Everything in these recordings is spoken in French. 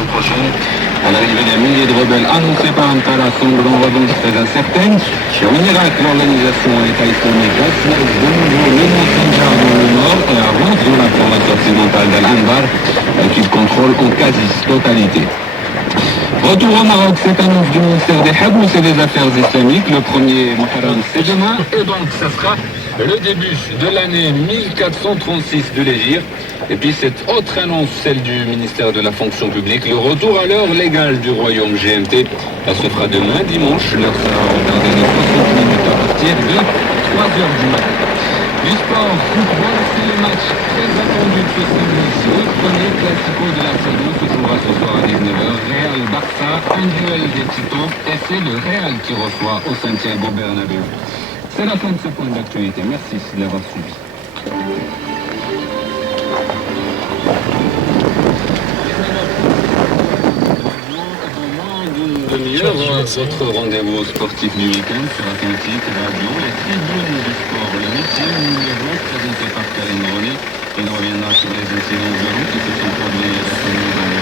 semaine prochaine. À l'arrivée des milliers de rebelles annoncés par un tas d'assemblées en revanche très incertaine. Sur une Irak, l'organisation État islamique assiège de nouveau le mont Sinjar dans le nord et avance dans la province occidentale d'Al-Anbar qu'il contrôle en quasi-totalité. Retour au Maroc, cette annonce du ministère des Habous et des Affaires islamiques, le premier Muharram c'est demain, et donc ça sera le début de l'année 1436 de l'Hégire. Et puis cette autre annonce, celle du ministère de la fonction publique, le retour à l'heure légale du royaume GMT, ça se fera demain dimanche, l'heure sera retardée de 60 minutes à partir de 3 heures du matin. Du sport, football, c'est le match très attendu de ce samedi. Le premier classico de la saison se jouera ce soir à 19h. Real-Barça, un duel des titans, et c'est le Real qui reçoit au Santiago Bernabéu. C'est la fin de ce point d'actualité. Merci de l'avoir suivi. Demi-heure, votre rendez-vous sportif du week-end sur Atlantique Radio, les tribunes du sport, le métier numéro présenté par Karine René. Il reviendra sur les incidents violents qui se sont produits récemment dans le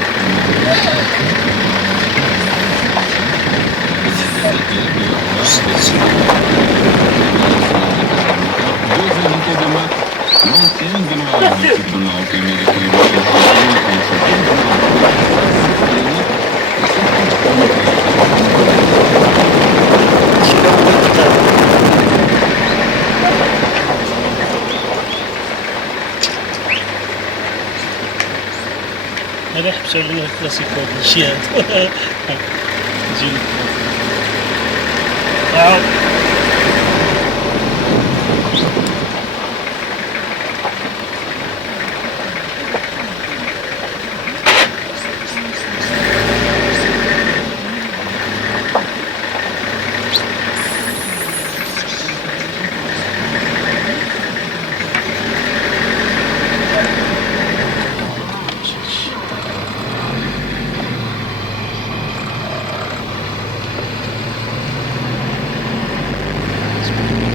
deux invités demain, l'ancienne gloire du football marocain, mais هذا حبسوا لنا الكلاسيكو الشيات.